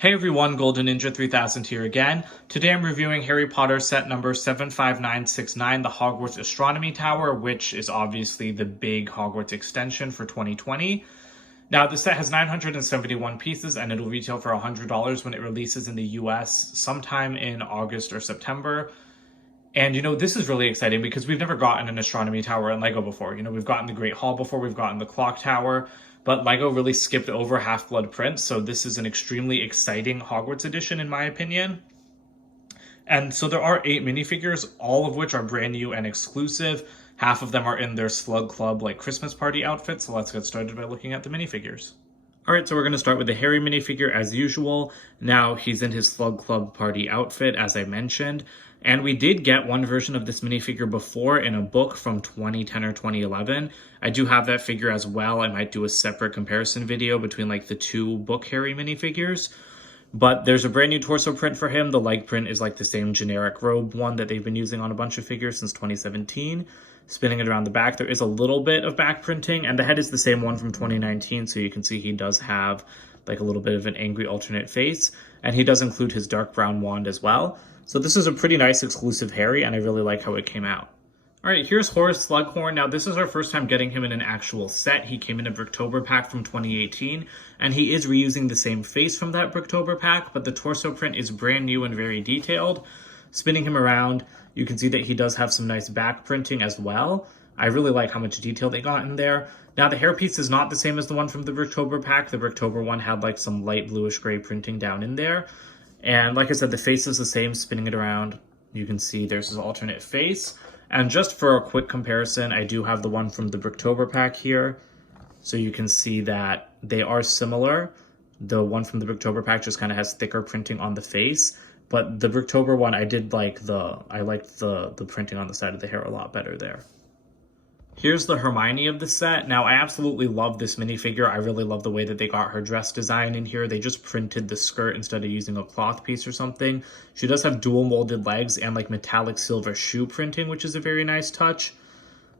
Hey everyone, Golden Ninja 3000 here again. Today I'm reviewing Harry Potter set number 75969, the Hogwarts Astronomy Tower, which is obviously the big Hogwarts extension for 2020. Now, the set has 971 pieces and it'll retail for $100 when it releases in the US sometime in August or September. And this is really exciting because we've never gotten an astronomy tower in LEGO before. We've gotten the Great Hall before, we've gotten the Clock Tower, but LEGO really skipped over Half-Blood Prince, so this is an extremely exciting Hogwarts edition in my opinion. And so there are 8 minifigures, all of which are brand new and exclusive. Half of them are in their Slug Club Christmas party outfits, so let's get started by looking at the minifigures. Alright, so we're going to start with the Harry minifigure as usual. Now he's in his Slug Club party outfit, as I mentioned. And we did get one version of this minifigure before in a book from 2010 or 2011. I do have that figure as well. I might do a separate comparison video between the two book Harry minifigures. But there's a brand new torso print for him. The leg print is the same generic robe one that they've been using on a bunch of figures since 2017. Spinning it around the back, there is a little bit of back printing, and the head is the same one from 2019, so you can see he does have a little bit of an angry alternate face, and he does include his dark brown wand as well. So this is a pretty nice exclusive Harry, and I really like how it came out. Alright, here's Horace Slughorn. Now, this is our first time getting him in an actual set. He came in a Bricktober pack from 2018, and he is reusing the same face from that Bricktober pack, but the torso print is brand new and very detailed. Spinning him around, you can see that he does have some nice back printing as well. I really like how much detail they got in there. Now, the hairpiece is not the same as the one from the Bricktober pack. The Bricktober one had some light bluish gray printing down in there. And like I said, the face is the same. Spinning it around, you can see there's his alternate face. And just for a quick comparison, I do have the one from the Bricktober pack here. So you can see that they are similar. The one from the Bricktober pack just kind of has thicker printing on the face. But the Bricktober one, I liked the printing on the side of the hair a lot better there. Here's the Hermione of the set. Now, I absolutely love this minifigure. I really love the way that they got her dress design in here. They just printed the skirt instead of using a cloth piece or something. She does have dual molded legs and metallic silver shoe printing, which is a very nice touch.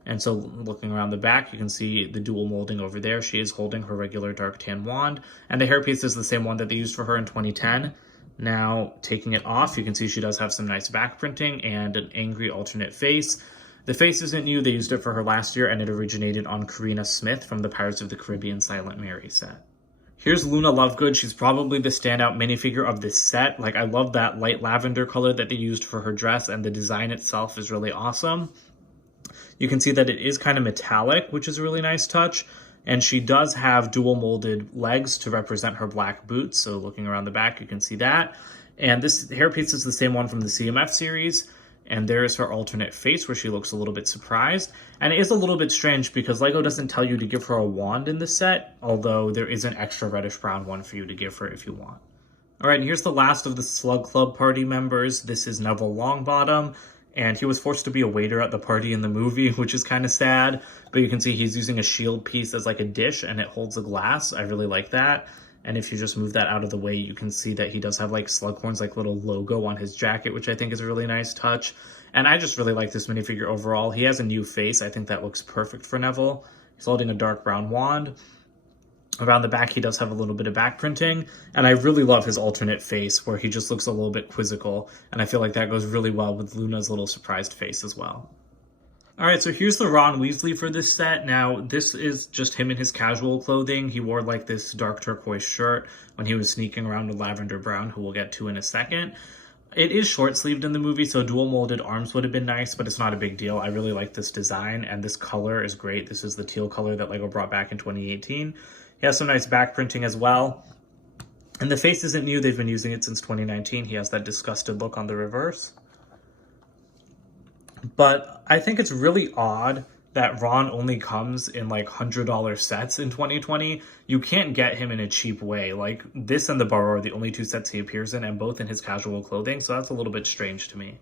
And so looking around the back, you can see the dual molding over there. She is holding her regular dark tan wand. And the hairpiece is the same one that they used for her in 2010. Now, taking it off, you can see she does have some nice back printing and an angry alternate face. The face isn't new. They used it for her last year, and it originated on Karina Smith from the Pirates of the Caribbean Silent Mary set. Here's Luna Lovegood. She's probably the standout minifigure of this set. I love that light lavender color that they used for her dress, and the design itself is really awesome. You can see that it is kind of metallic, which is a really nice touch. And she does have dual molded legs to represent her black boots. So looking around the back, you can see that. And this hairpiece is the same one from the CMF series. And there is her alternate face where she looks a little bit surprised. And it is a little bit strange because LEGO doesn't tell you to give her a wand in the set, although there is an extra reddish brown one for you to give her if you want. All right, and here's the last of the Slug Club party members. This is Neville Longbottom, and he was forced to be a waiter at the party in the movie, which is kind of sad. But you can see he's using a shield piece as a dish, and it holds a glass. I really like that. And if you just move that out of the way, you can see that he does have Slughorn's little logo on his jacket, which I think is a really nice touch. And I just really like this minifigure overall. He has a new face. I think that looks perfect for Neville. He's holding a dark brown wand. Around the back, he does have a little bit of back printing. And I really love his alternate face where he just looks a little bit quizzical. And I feel like that goes really well with Luna's little surprised face as well. Alright, so here's the Ron Weasley for this set. Now, this is just him in his casual clothing. He wore this dark turquoise shirt when he was sneaking around with Lavender Brown, who we'll get to in a second. It is short-sleeved in the movie, so dual molded arms would have been nice, but it's not a big deal. I really like this design, and this color is great. This is the teal color that LEGO brought back in 2018. He has some nice back printing as well. And the face isn't new. They've been using it since 2019. He has that disgusted look on the reverse. But I think it's really odd that Ron only comes in $100 sets in 2020. You can't get him in a cheap way. This and the Burrow are the only two sets he appears in, and both in his casual clothing, so that's a little bit strange to me.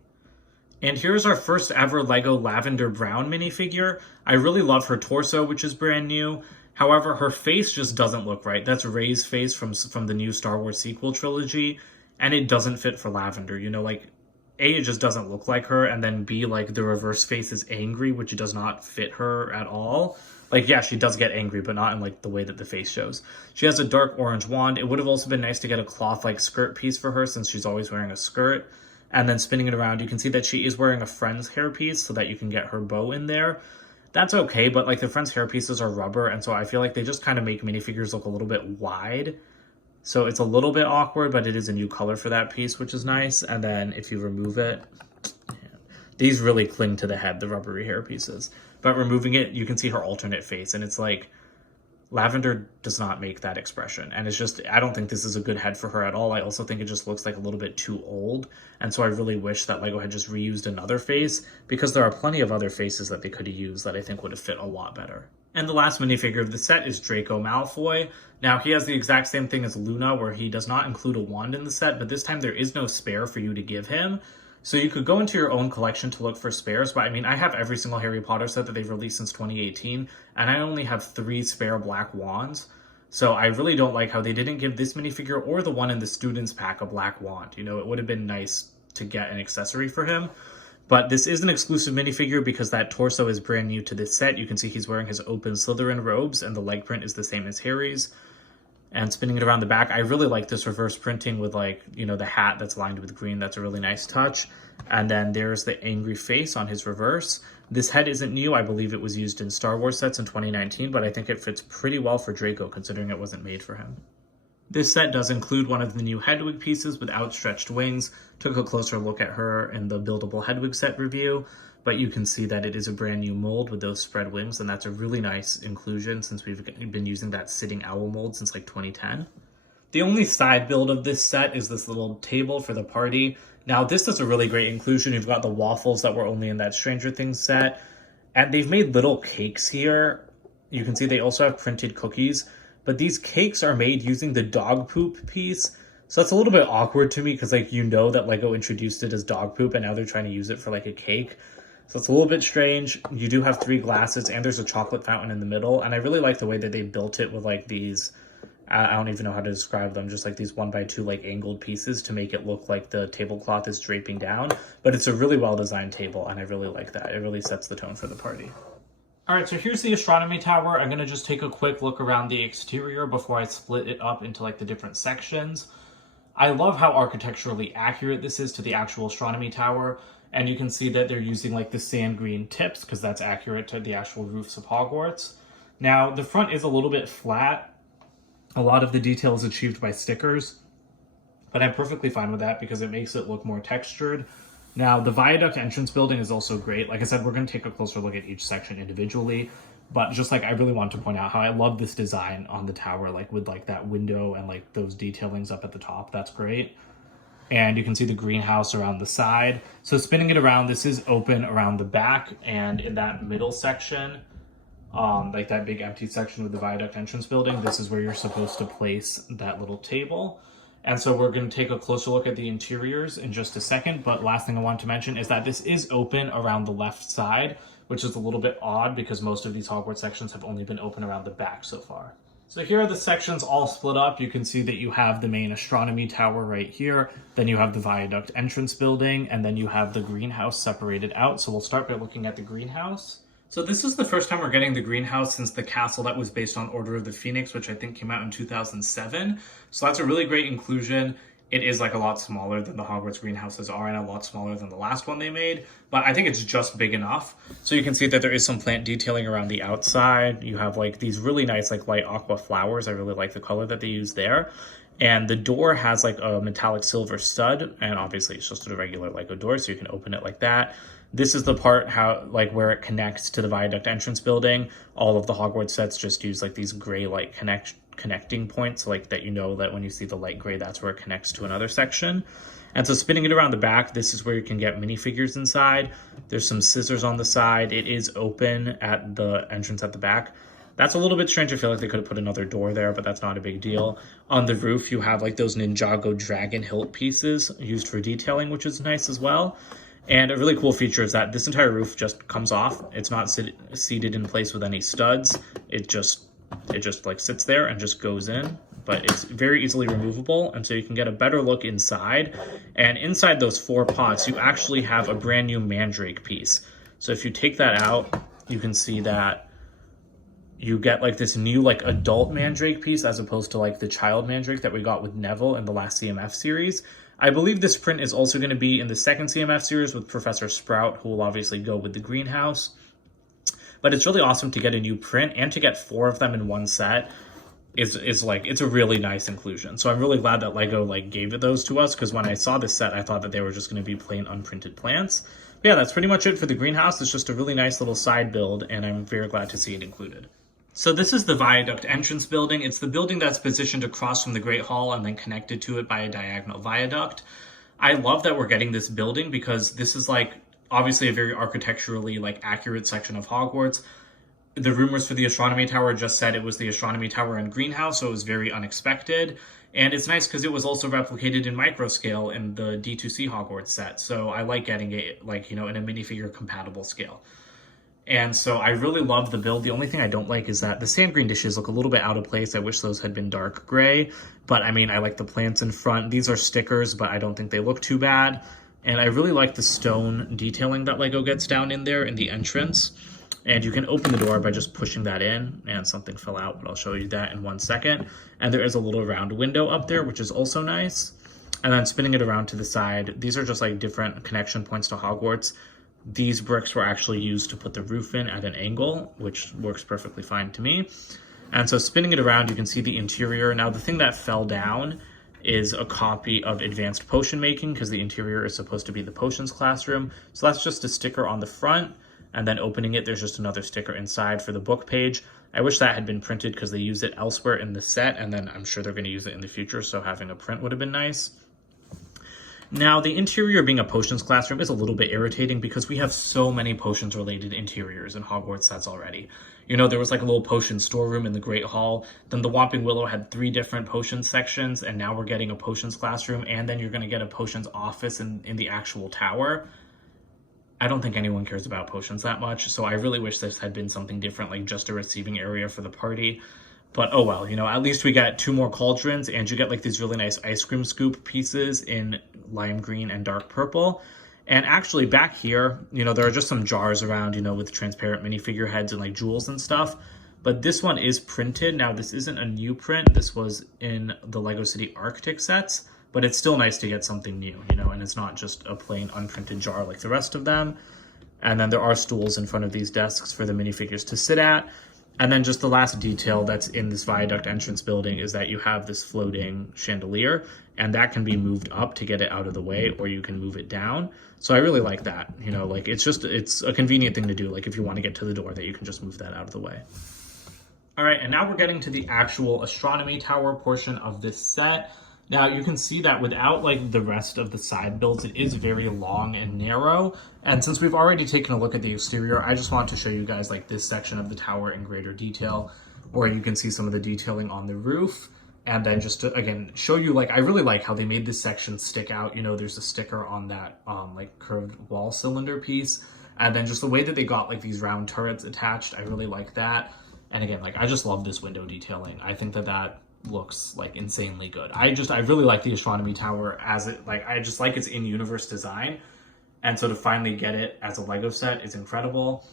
And here's our first ever LEGO Lavender Brown minifigure. I really love her torso, which is brand new. However, her face just doesn't look right. That's Rey's face from the new Star Wars sequel trilogy, and it doesn't fit for Lavender. A, it just doesn't look like her, and then B, the reverse face is angry, which does not fit her at all. Like, yeah, she does get angry, but not in like the way that the face shows. She has a dark orange wand. It would have also been nice to get a cloth like skirt piece for her since she's always wearing a skirt. And then spinning it around, you can see that she is wearing a friend's hairpiece so that you can get her bow in there. That's okay, but like the friend's hairpieces are rubber, and so I feel like they just kind of make minifigures look a little bit wide. So it's a little bit awkward, but it is a new color for that piece, which is nice. And then if you remove it, these really cling to the head, the rubbery hair pieces. But removing it, you can see her alternate face, and it's like lavender does not make that expression. And it's just, I don't think this is a good head for her at all. I also think it just looks like a little bit too old. And so I really wish that LEGO had just reused another face, because there are plenty of other faces that they could have used that I think would have fit a lot better. And the last minifigure of the set is Draco Malfoy. Now, he has the exact same thing as Luna, where he does not include a wand in the set, but this time there is no spare for you to give him. So you could go into your own collection to look for spares, but I mean, I have every single Harry Potter set that they've released since 2018, and I only have 3 spare black wands. So I really don't like how they didn't give this minifigure or the one in the students pack a black wand. You know, it would have been nice to get an accessory for him. But this is an exclusive minifigure because that torso is brand new to this set. You can see he's wearing his open Slytherin robes, and the leg print is the same as Harry's. And spinning it around the back, I really like this reverse printing with, like, you know, the hat that's lined with green. That's a really nice touch. And then there's the angry face on his reverse. This head isn't new. I believe it was used in Star Wars sets in 2019, but I think it fits pretty well for Draco considering it wasn't made for him. This set does include one of the new Hedwig pieces with outstretched wings. Took a closer look at her in the buildable Hedwig set review, but you can see that it is a brand new mold with those spread wings, and that's a really nice inclusion since we've been using that sitting owl mold since like 2010. The only side build of this set is this little table for the party. Now, this is a really great inclusion. You've got the waffles that were only in that Stranger Things set, and they've made little cakes here. You can see they also have printed cookies, but these cakes are made using the dog poop piece. So that's a little bit awkward to me because, like, you know that LEGO introduced it as dog poop and now they're trying to use it for like a cake. So it's a little bit strange. You do have 3 glasses and there's a chocolate fountain in the middle. And I really like the way that they built it with like these, I don't even know how to describe them, just like these 1x2 like angled pieces to make it look like the tablecloth is draping down. But it's a really well designed table and I really like that. It really sets the tone for the party. All right, so here's the astronomy tower. I'm gonna just take a quick look around the exterior before I split it up into like the different sections. I love how architecturally accurate this is to the actual astronomy tower. And you can see that they're using like the sand green tips because that's accurate to the actual roofs of Hogwarts. Now, the front is a little bit flat. A lot of the detail is achieved by stickers, but I'm perfectly fine with that because it makes it look more textured. Now, the viaduct entrance building is also great. Like I said, we're going to take a closer look at each section individually, but just like I really want to point out how I love this design on the tower, like with like that window and like those detailings up at the top. That's great. And you can see the greenhouse around the side. So spinning it around, this is open around the back, and in that middle section, like that big empty section with the viaduct entrance building, this is where you're supposed to place that little table. And so we're going to take a closer look at the interiors in just a second. But last thing I want to mention is that this is open around the left side, which is a little bit odd because most of these Hogwarts sections have only been open around the back so far. So here are the sections all split up. You can see that you have the main astronomy tower right here. Then you have the viaduct entrance building, and then you have the greenhouse separated out. So we'll start by looking at the greenhouse. So this is the first time we're getting the greenhouse since the castle that was based on Order of the Phoenix, which I think came out in 2007. So that's a really great inclusion. It is like a lot smaller than the Hogwarts greenhouses are and a lot smaller than the last one they made, but I think it's just big enough. So you can see that there is some plant detailing around the outside. You have like these really nice like light aqua flowers. I really like the color that they use there. And the door has like a metallic silver stud, and obviously it's just a regular LEGO door, so you can open it like that. This is the part where it connects to the viaduct entrance building. All of the Hogwarts sets just use like these gray light connecting points, like that, you know that when you see the light gray, that's where it connects to another section. And so spinning it around the back, this is where you can get minifigures inside. There's some scissors on the side. It is open at the entrance at the back. That's a little bit strange. I feel like they could have put another door there, but that's not a big deal. On the roof, you have like those Ninjago dragon hilt pieces used for detailing, which is nice as well. And a really cool feature is that this entire roof just comes off. It's not seated in place with any studs. It just like sits there and just goes in, but it's very easily removable. And so you can get a better look inside. And inside those 4 pots, you actually have a brand new mandrake piece. So if you take that out, you can see that you get like this new like adult Mandrake piece as opposed to like the child Mandrake that we got with Neville in the last CMF series. I believe this print is also going to be in the second CMF series with Professor Sprout, who will obviously go with the greenhouse. But it's really awesome to get a new print, and to get 4 of them in one set is like, it's a really nice inclusion. So I'm really glad that LEGO like gave those to us, because when I saw this set, I thought that they were just going to be plain unprinted plants. But yeah, that's pretty much it for the greenhouse. It's just a really nice little side build, and I'm very glad to see it included. So this is the Viaduct entrance building. It's the building that's positioned across from the Great Hall and then connected to it by a diagonal viaduct. I love that we're getting this building, because this is like obviously a very architecturally like accurate section of Hogwarts. The rumors for the Astronomy Tower just said it was the Astronomy Tower and greenhouse, so it was very unexpected. And it's nice because it was also replicated in micro scale in the D2C Hogwarts set. So I like getting it like, you know, in a minifigure compatible scale. And so I really love the build. The only thing I don't like is that the sand green dishes look a little bit out of place. I wish those had been dark gray, but I mean, I like the plants in front. These are stickers, but I don't think they look too bad. And I really like the stone detailing that LEGO gets down in there in the entrance. And you can open the door by just pushing that in, and something fell out, but I'll show you that in 1 second. And there is a little round window up there, which is also nice. And then spinning it around to the side, these are just like different connection points to Hogwarts. These bricks were actually used to put the roof in at an angle, which works perfectly fine to me. And so spinning it around, you can see the interior. Now, the thing that fell down is a copy of Advanced Potion Making, because the interior is supposed to be the potions classroom. So that's just a sticker on the front. And then opening it, there's just another sticker inside for the book page. I wish that had been printed, because they use it elsewhere in the set, and then I'm sure they're going to use it in the future, so having a print would have been nice. Now, the interior being a potions classroom is a little bit irritating, because we have so many potions-related interiors in Hogwarts sets already. You know, there was like a little potion storeroom in the Great Hall, then the Whomping Willow had 3 different potions sections, and now we're getting a potions classroom, and then you're going to get a potions office in the actual tower. I don't think anyone cares about potions that much, so I really wish this had been something different, like just a receiving area for the party. But oh well, you know, at least we got 2 more cauldrons, and you get like these really nice ice cream scoop pieces in lime green and dark purple. And actually back here, you know, there are just some jars around, you know, with transparent minifigure heads and like jewels and stuff. But this one is printed. Now, this isn't a new print. This was in the LEGO City Arctic sets. But it's still nice to get something new, you know, and it's not just a plain unprinted jar like the rest of them. And then there are stools in front of these desks for the minifigures to sit at. And then just the last detail that's in this viaduct entrance building is that you have this floating chandelier, and that can be moved up to get it out of the way, or you can move it down. So I really like that, you know, like it's a convenient thing to do. Like if you want to get to the door, that you can just move that out of the way. All right, and now we're getting to the actual astronomy tower portion of this set. Now, you can see that without like the rest of the side builds, it is very long and narrow. And since we've already taken a look at the exterior, I just want to show you guys like this section of the tower in greater detail, where you can see some of the detailing on the roof. And then just to, again, show you, like, I really like how they made this section stick out. You know, there's a sticker on that like curved wall cylinder piece. And then just the way that they got like these round turrets attached, I really like that. And again, like, I just love this window detailing. I think that looks like insanely good. I really like the astronomy tower as it, like, I just like its in-universe design, and so to finally get it as a LEGO set is incredible.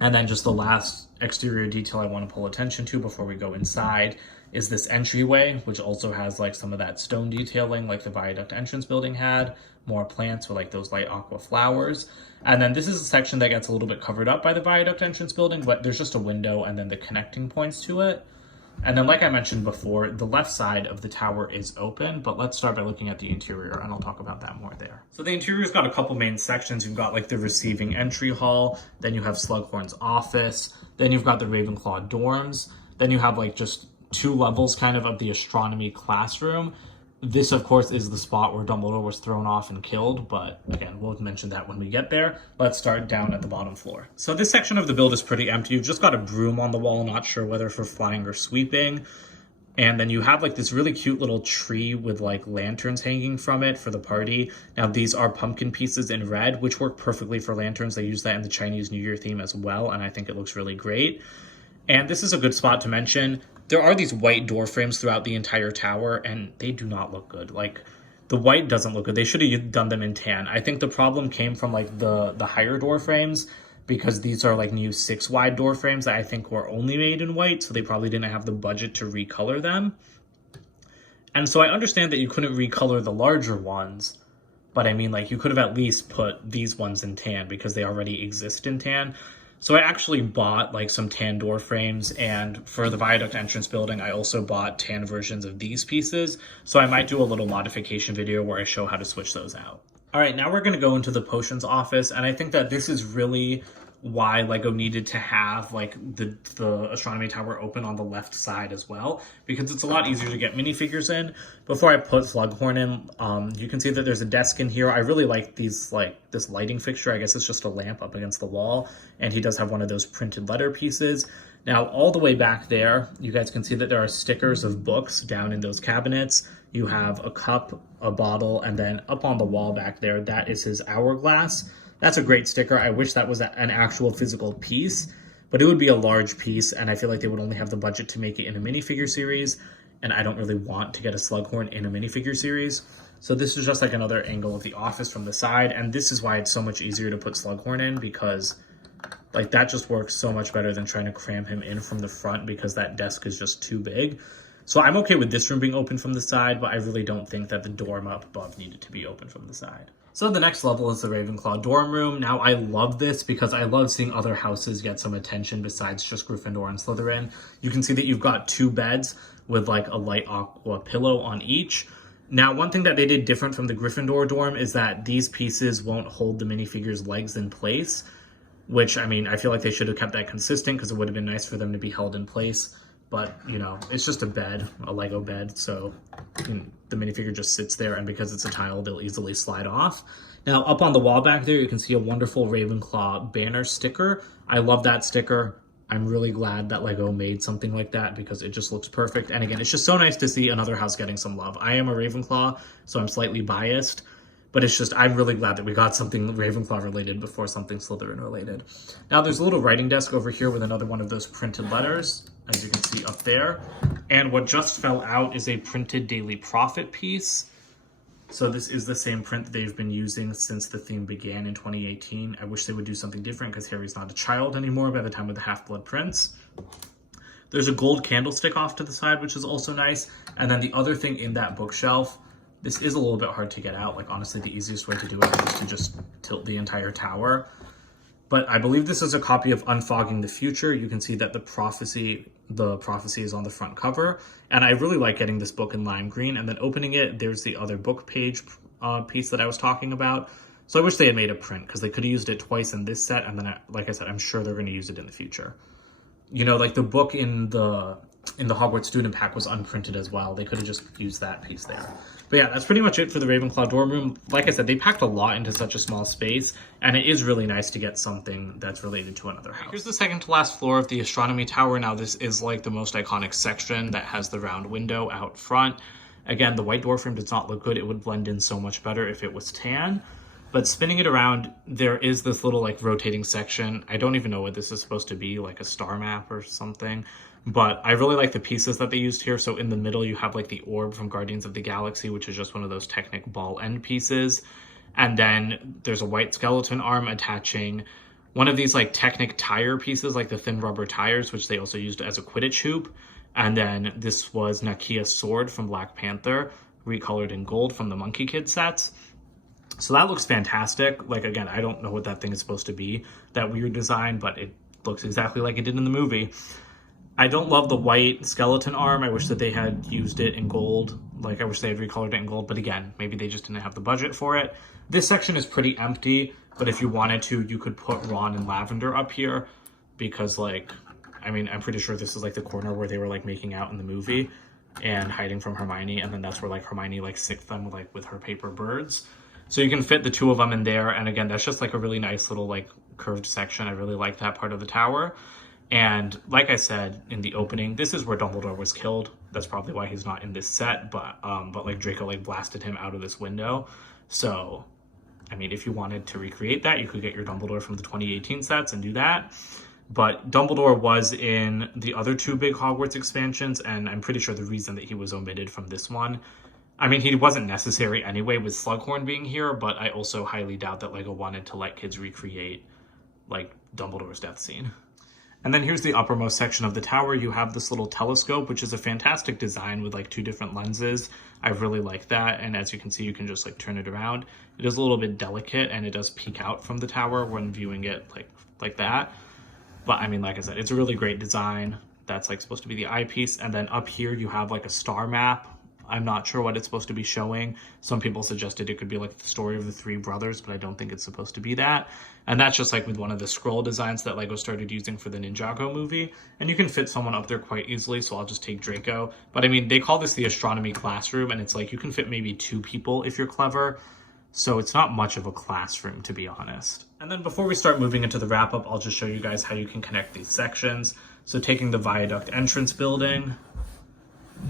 And then just the last exterior detail I want to pull attention to before we go inside is this entryway, which also has like some of that stone detailing like the viaduct entrance building had, more plants with like those light aqua flowers. And then this is a section that gets a little bit covered up by the viaduct entrance building, but there's just a window and then the connecting points to it. And then, like I mentioned before, the left side of the tower is open, but let's start by looking at the interior, and I'll talk about that more there. So the interior's got a couple main sections. You've got like the receiving entry hall, then you have Slughorn's office, then you've got the Ravenclaw dorms, then you have like just 2 levels kind of the astronomy classroom. This, of course, is the spot where Dumbledore was thrown off and killed, but again, we'll mention that when we get there. Let's start down at the bottom floor. So this section of the build is pretty empty. You've just got a broom on the wall, not sure whether for flying or sweeping. And then you have like this really cute little tree with like lanterns hanging from it for the party. Now, these are pumpkin pieces in red, which work perfectly for lanterns. They use that in the Chinese New Year theme as well, and I think it looks really great. And this is a good spot to mention. There are these white door frames throughout the entire tower, and they do not look good. Like, the white doesn't look good. They should have done them in tan. I think the problem came from like the higher door frames. because these are like new 6 wide door frames that I think were only made in white, so they probably didn't have the budget to recolor them. And so I understand that you couldn't recolor the larger ones, but I mean, like, you could have at least put these ones in tan because they already exist in tan. So I actually bought like some tan door frames, and for the viaduct entrance building, I also bought tan versions of these pieces. So I might do a little modification video where I show how to switch those out. All right, now we're going to go into the potions office, and I think that this is really why LEGO needed to have like the astronomy tower open on the left side as well, because it's a lot easier to get minifigures in. Before I put Slughorn in, you can see that there's a desk in here. I really like these, like this lighting fixture. I guess it's just a lamp up against the wall, and he does have one of those printed letter pieces. Now, all the way back there, you guys can see that there are stickers of books down in those cabinets. You have a cup, a bottle, and then up on the wall back there, that is his hourglass. That's a great sticker. I wish that was an actual physical piece, but it would be a large piece, and I feel like they would only have the budget to make it in a minifigure series, and I don't really want to get a Slughorn in a minifigure series. So this is just like another angle of the office from the side, and this is why it's so much easier to put Slughorn in, because like that just works so much better than trying to cram him in from the front, because that desk is just too big. So I'm okay with this room being open from the side, but I really don't think that the dorm up above needed to be open from the side. So the next level is the Ravenclaw dorm room. Now I love this because I love seeing other houses get some attention besides just Gryffindor and Slytherin. You can see that you've got 2 beds with like a light aqua pillow on each. Now, one thing that they did different from the Gryffindor dorm is that these pieces won't hold the minifigure's legs in place, which, I mean, I feel like they should have kept that consistent because it would have been nice for them to be held in place. But, you know, it's just a bed, a Lego bed, so the minifigure just sits there, and because it's a tile, they'll easily slide off. Now, up on the wall back there, you can see a wonderful Ravenclaw banner sticker. I love that sticker. I'm really glad that LEGO made something like that because it just looks perfect. And again, it's just so nice to see another house getting some love. I am a Ravenclaw, so I'm slightly biased, but it's just, I'm really glad that we got something Ravenclaw related before something Slytherin related. Now, there's a little writing desk over here with another one of those printed letters, as you can see up there. And what just fell out is a printed Daily Prophet piece. So this is the same print that they've been using since the theme began in 2018. I wish they would do something different because Harry's not a child anymore by the time of the Half-Blood Prince. There's a gold candlestick off to the side, which is also nice. And then the other thing in that bookshelf, this is a little bit hard to get out. Like, honestly, the easiest way to do it is to just tilt the entire tower. But I believe this is a copy of Unfogging the Future. You can see that the prophecy is on the front cover. And I really like getting this book in lime green. And then opening it, there's the other book page piece that I was talking about. So I wish they had made a print because they could have used it twice in this set. And then, like I said, I'm sure they're going to use it in the future. You know, like the book in the Hogwarts student pack was unprinted as well. They could have just used that piece there. But yeah, that's pretty much it for the Ravenclaw dorm room. Like I said, they packed a lot into such a small space, and it is really nice to get something that's related to another house. Here's the second to last floor of the astronomy tower. Now, this is like the most iconic section that has the round window out front. Again, the white door frame does not look good. It would blend in so much better if it was tan. But spinning it around, there is this little like rotating section. I don't even know what this is supposed to be, like a star map or something. But I really like the pieces that they used here. So in the middle, you have like the orb from Guardians of the Galaxy, which is just one of those Technic ball end pieces. And then there's a white skeleton arm attaching one of these like Technic tire pieces, like the thin rubber tires, which they also used as a Quidditch hoop. And then this was Nakia's sword from Black Panther, recolored in gold from the Monkey Kid sets. So that looks fantastic. Like, again, I don't know what that thing is supposed to be, that weird design, but it looks exactly like it did in the movie. I don't love the white skeleton arm. I wish that they had used it in gold. Like, I wish they had recolored it in gold, but again, maybe they just didn't have the budget for it. This section is pretty empty, but if you wanted to, you could put Ron and Lavender up here because, like, I mean, I'm pretty sure this is like the corner where they were like making out in the movie and hiding from Hermione, and then that's where like Hermione like sicked them with her paper birds. So you can fit the 2 of them in there, and again, that's just like a really nice little like curved section. I really like that part of the tower. And like I said in the opening, this is where Dumbledore was killed. That's probably why he's not in this set, but like Draco like blasted him out of this window. So, I mean, if you wanted to recreate that, you could get your Dumbledore from the 2018 sets and do that. But Dumbledore was in the other 2 big Hogwarts expansions, and I'm pretty sure the reason that he was omitted from this one, I mean, he wasn't necessary anyway with Slughorn being here, but I also highly doubt that LEGO wanted to let kids recreate like Dumbledore's death scene. And then here's the uppermost section of the tower. You have this little telescope, which is a fantastic design with like 2 different lenses. I really like that. And as you can see, you can just like turn it around. It is a little bit delicate and it does peek out from the tower when viewing it like that. But I mean, like I said, it's a really great design. That's like supposed to be the eyepiece. And then up here you have like a star map. I'm not sure what it's supposed to be showing. Some people suggested it could be like the story of the 3 brothers, but I don't think it's supposed to be that. And that's just like with one of the scroll designs that LEGO started using for the Ninjago movie. And you can fit someone up there quite easily, so I'll just take Draco. But I mean, they call this the astronomy classroom, and it's like you can fit maybe 2 people if you're clever. So it's not much of a classroom, to be honest. And then before we start moving into the wrap-up, I'll just show you guys how you can connect these sections. So taking the viaduct entrance building,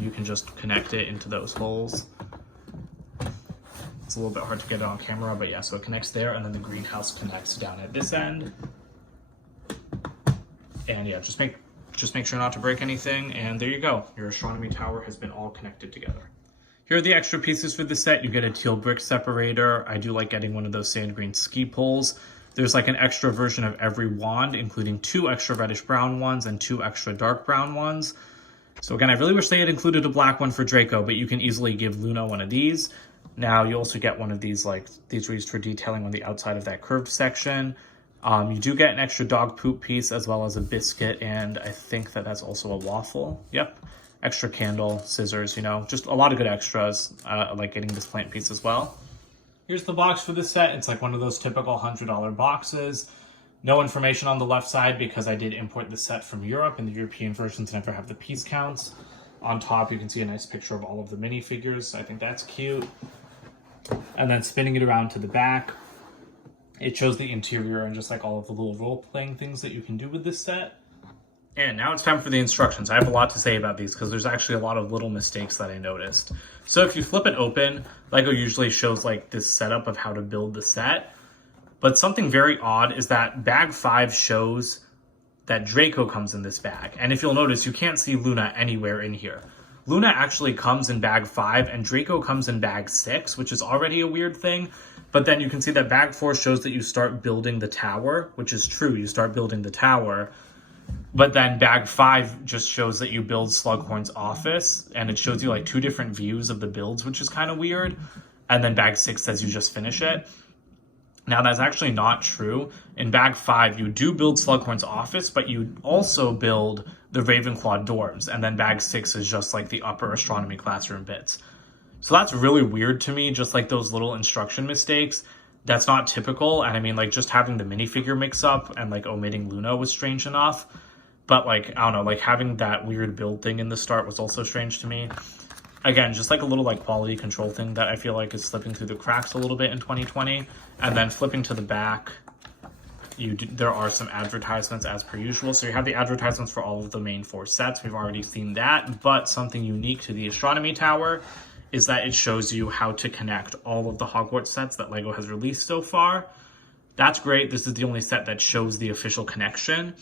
you can just connect it into those holes. It's a little bit hard to get it on camera, but yeah, so it connects there, and then the greenhouse connects down at this end. And yeah, just make sure not to break anything, and there you go. Your astronomy tower has been all connected together. Here are the extra pieces for the set. You get a teal brick separator. I do like getting one of those sand green ski poles. There's like an extra version of every wand, including 2 extra reddish brown ones and 2 extra dark brown ones. So again, I really wish they had included a black one for Draco, but you can easily give Luna one of these. Now you also get one of these, like these are used for detailing on the outside of that curved section. You do get an extra dog poop piece as well as a biscuit, and I think that that's also a waffle. Yep. Extra candle, scissors, you know, just a lot of good extras, like getting this plant piece as well. Here's the box for the set. It's like one of those typical $100 boxes. No information on the left side because I did import the set from Europe, and the European versions never have the piece counts. On top, you can see a nice picture of all of the minifigures. I think that's cute. And then spinning it around to the back, it shows the interior and just like all of the little role-playing things that you can do with this set. And now it's time for the instructions. I have a lot to say about these because there's actually a lot of little mistakes that I noticed. So if you flip it open, LEGO usually shows like this setup of how to build the set. But something very odd is that bag 5 shows that Draco comes in this bag. And if you'll notice, you can't see Luna anywhere in here. Luna actually comes in bag 5 and Draco comes in bag 6, which is already a weird thing. But then you can see that bag 4 shows that you start building the tower, which is true, you start building the tower. But then bag 5 just shows that you build Slughorn's office, and it shows you like 2 different views of the builds, which is kind of weird. And then bag 6 says you just finish it. Now that's actually not true. In bag 5, you do build Slughorn's office, but you also build the Ravenclaw dorms, and then bag 6 is just like the upper astronomy classroom bits. So that's really weird to me, just like those little instruction mistakes. That's not typical, and I mean, like, just having the minifigure mix up and like omitting Luna was strange enough. But like, I don't know, like having that weird build thing in the start was also strange to me. Again, just like a little like quality control thing that I feel like is slipping through the cracks a little bit in 2020. And then flipping to the back, there are some advertisements as per usual. So you have the advertisements for all of the main 4 sets. We've already seen that, but something unique to the Astronomy Tower is that it shows you how to connect all of the Hogwarts sets that LEGO has released so far. That's great. This is the only set that shows the official connection.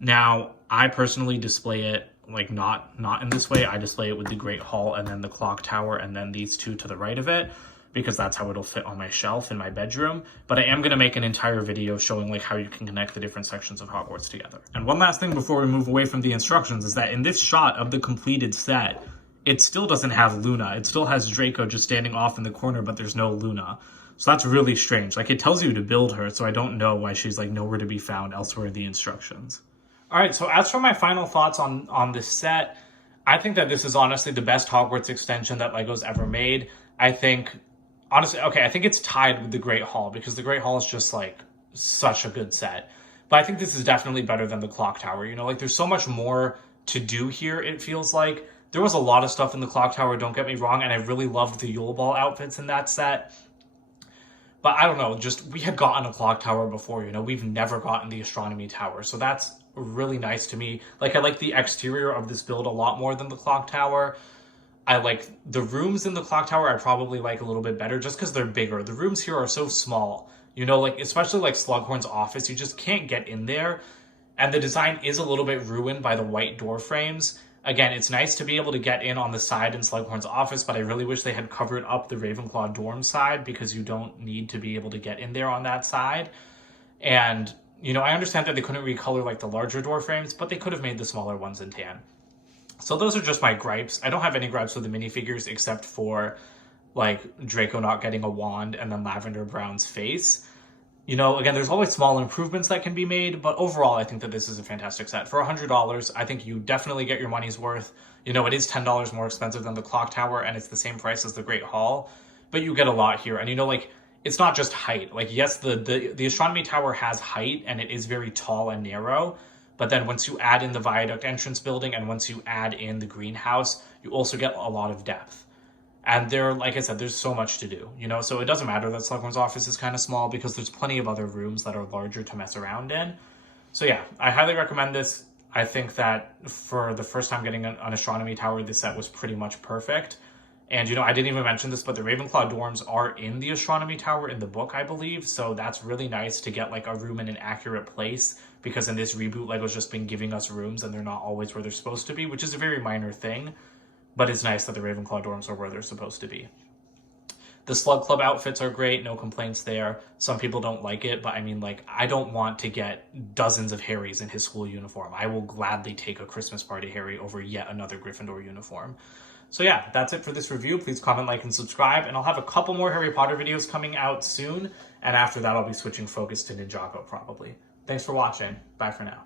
Now, I personally display it like not in this way. I display it with the Great Hall and then the Clock Tower and then these 2 to the right of it, because that's how it'll fit on my shelf in my bedroom. But I am going to make an entire video showing like how you can connect the different sections of Hogwarts together. And one last thing before we move away from the instructions is that in this shot of the completed set, it still doesn't have Luna. It still has Draco just standing off in the corner, but there's no Luna. So that's really strange. Like, it tells you to build her, so I don't know why she's like nowhere to be found elsewhere in the instructions. All right, so as for my final thoughts on this set, I think that this is honestly the best Hogwarts extension that LEGO's ever made. I think, honestly, okay, I think it's tied with the Great Hall, because the Great Hall is just like such a good set. But I think this is definitely better than the Clock Tower. You know, like there's so much more to do here, it feels like. There was a lot of stuff in the Clock Tower, don't get me wrong, and I really loved the Yule Ball outfits in that set. But I don't know, just we had gotten a Clock Tower before, you know, we've never gotten the Astronomy Tower. So that's really nice to me. Like, I like the exterior of this build a lot more than the Clock Tower. I like the rooms in the Clock Tower, I probably like a little bit better just because they're bigger. The rooms here are so small, you know, like especially like Slughorn's office, you just can't get in there. And the design is a little bit ruined by the white door frames. Again, it's nice to be able to get in on the side in Slughorn's office, but I really wish they had covered up the Ravenclaw dorm side because you don't need to be able to get in there on that side. And I understand that they couldn't recolor like the larger door frames, but they could have made the smaller ones in tan. So those are just my gripes. I don't have any gripes with the minifigures except for like Draco not getting a wand and then Lavender Brown's face. Again, there's always small improvements that can be made, but overall, I think that this is a fantastic set. For $100, I think you definitely get your money's worth. It is $10 more expensive than the Clock Tower, and it's the same price as the Great Hall, but you get a lot here. And it's not just height. Like, yes, the Astronomy Tower has height, and it is very tall and narrow, but then once you add in the viaduct entrance building, and once you add in the greenhouse, you also get a lot of depth. And like I said, there's so much to do, so it doesn't matter that Slughorn's office is kind of small because there's plenty of other rooms that are larger to mess around in. So yeah, I highly recommend this. I think that for the first time getting an Astronomy Tower, this set was pretty much perfect. And, I didn't even mention this, but the Ravenclaw dorms are in the Astronomy Tower in the book, I believe. So that's really nice to get like a room in an accurate place, because in this reboot, LEGO's just been giving us rooms and they're not always where they're supposed to be, which is a very minor thing. But it's nice that the Ravenclaw dorms are where they're supposed to be. The Slug Club outfits are great, no complaints there. Some people don't like it, but I don't want to get dozens of Harrys in his school uniform. I will gladly take a Christmas party Harry over yet another Gryffindor uniform. So yeah, that's it for this review. Please comment, like, and subscribe, and I'll have a couple more Harry Potter videos coming out soon, and after that I'll be switching focus to Ninjago probably. Thanks for watching. Bye for now.